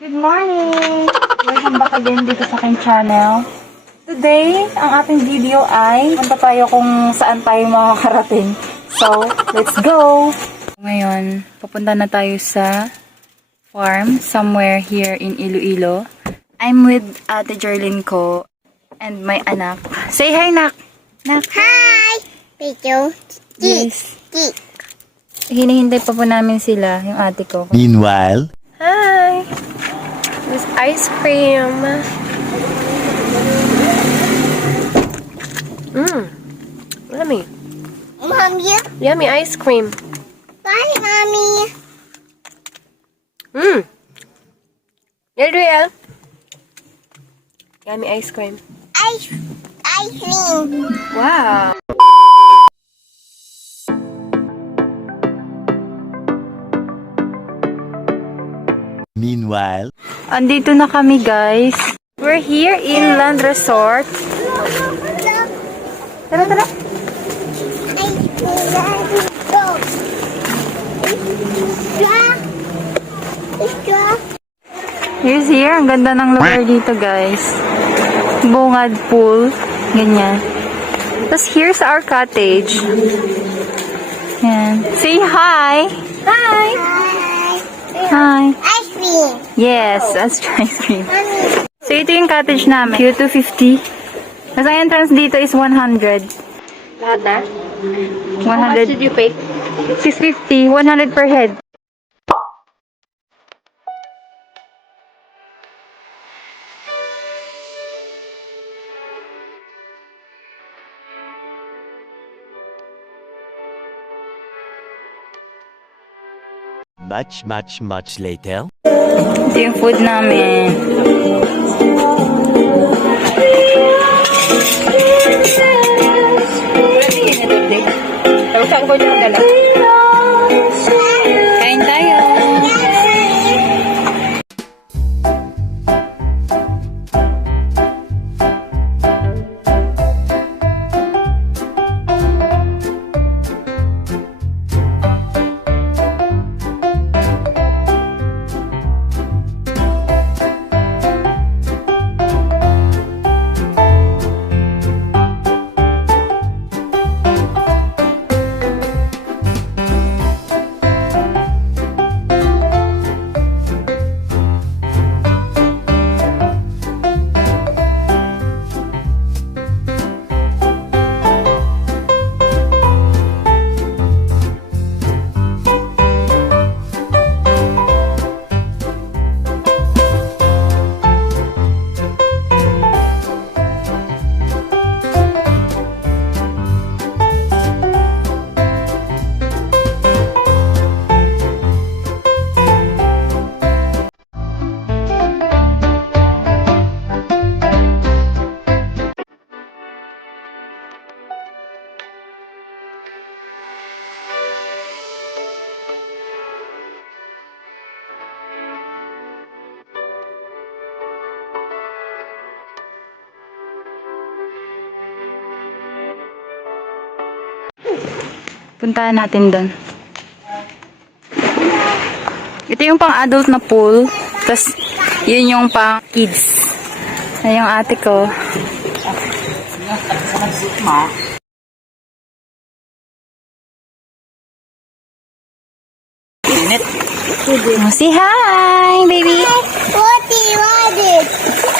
Good morning! Welcome back again dito sa aking channel. Today, ang ating video ay punta tayo kung saan tayo makakarating. So, let's go! Ngayon, pupunta na tayo sa farm somewhere here in Iloilo. I'm with Ate Jerlyn ko and my anak. Say hi, Nak! Nak! Hi! Picture. Yes. Hinihintay pa po namin sila, yung ate ko. Meanwhile, Hi! This ice cream. Yummy. Mommy. Yummy ice cream. Bye, Mommy. Real. Yummy ice cream. Ice cream. Wow. meanwhile, Andito na kami, guys. We're here in Land Resort. Tara, tara. Here's here. Ang ganda ng lugar dito, guys. Bungad pool. Ganyan. Tapos here's our cottage. Yan. Say hi. Hi. Hi. Ice cream. Yes, that's ice cream. Mommy. So, ito yung cottage namin. Q250. Tapos ang entrance dito is 100. Lahat na? 100. How much did you pay? 650. 100 per head. much later. Ito yung food namin. Saan ko niya dala? Kain tayo. Puntahan natin doon. Ito yung pang adult na pool. Tapos, yun yung pang kids. Ay, yung ate ko. Oh, say hi, baby. What do you want it?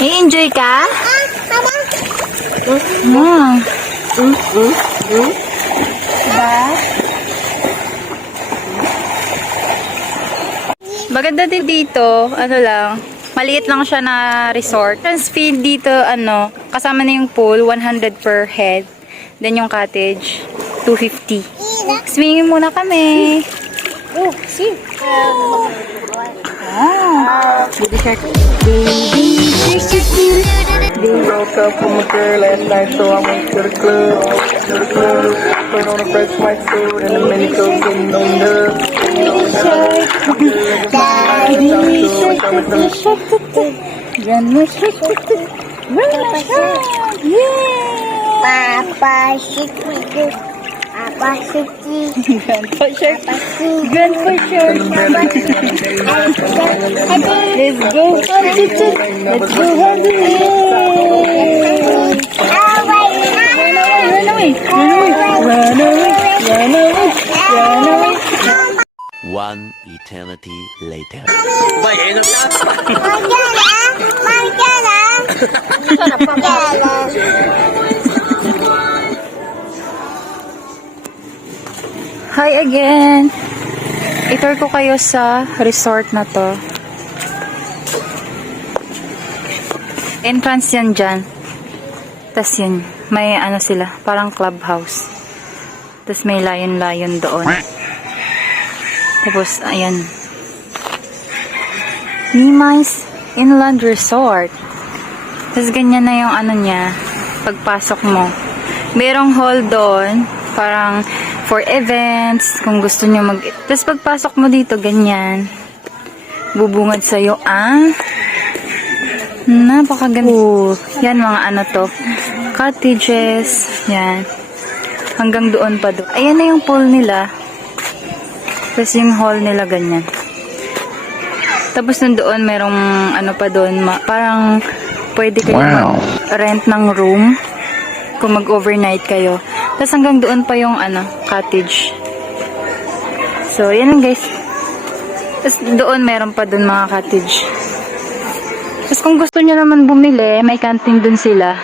I-enjoy ka? Mama. Diba? Maganda din dito, ano lang, maliit lang siya na resort. Entrance fee dito, kasama na yung pool, 100 per head. Then yung cottage, 250. Swimming muna kami. Oh, see. Baby shark. We broke up with my girl last night, so I went to the club. Put on a fresh white suit and a mini coat, getting on the Grandma shark. Grandma shark. Yeah. Papa, shit, we do. Basiki. Grandpa Shark. Grandpa Shark. Let's go. Let's go, Hadi. Run away. Run away. Run away. Run away. One eternity later. Hi again! Itour ko kayo sa resort na to. Entrance yan dyan. Tapos yun, may ano sila, parang clubhouse. Tapos may layon-layon doon. Tapos, ayan. Nimais Inland Resort. Tapos ganyan na yung ano niya, pagpasok mo. Merong hall doon, parang for events, kung gusto nyo mag... Tapos pagpasok mo dito, ganyan. Bubungad sa'yo ang... Napakaganda. Yan, mga ano to. Cottages. Yan. Hanggang doon pa doon. Ayan na yung pool nila. Tapos yung hall nila, ganyan. Tapos doon, merong ano pa doon. Parang pwede kayo mag-rent ng room kung mag-overnight kayo. Tapos hanggang doon pa yung ano, cottage. So, yan lang guys. Tapos doon meron pa doon mga cottage. Tapos kung gusto nyo naman bumili, may canteen doon sila.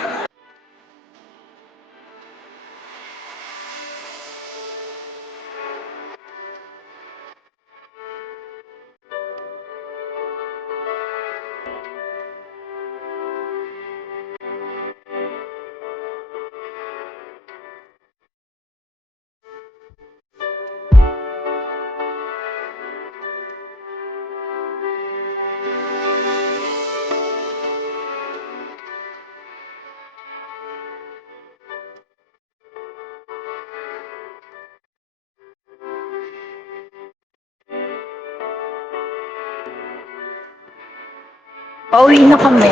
Pauwi na kami.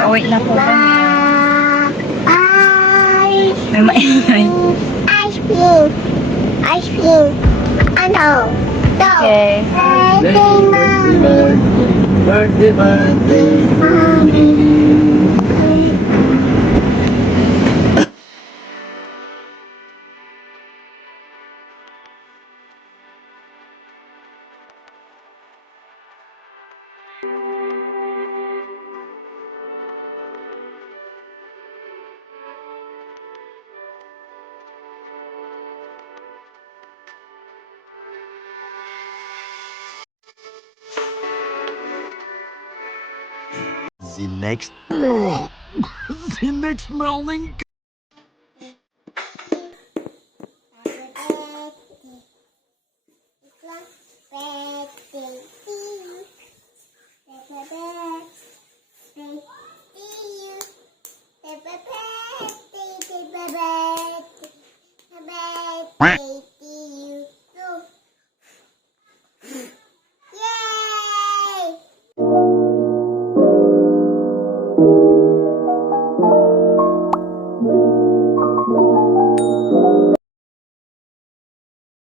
Pauwi na po kami. May maingay. Ice cream. Ice cream. Ano? No. Okay. Birthday, mommy. Birthday, birthday. The next morning.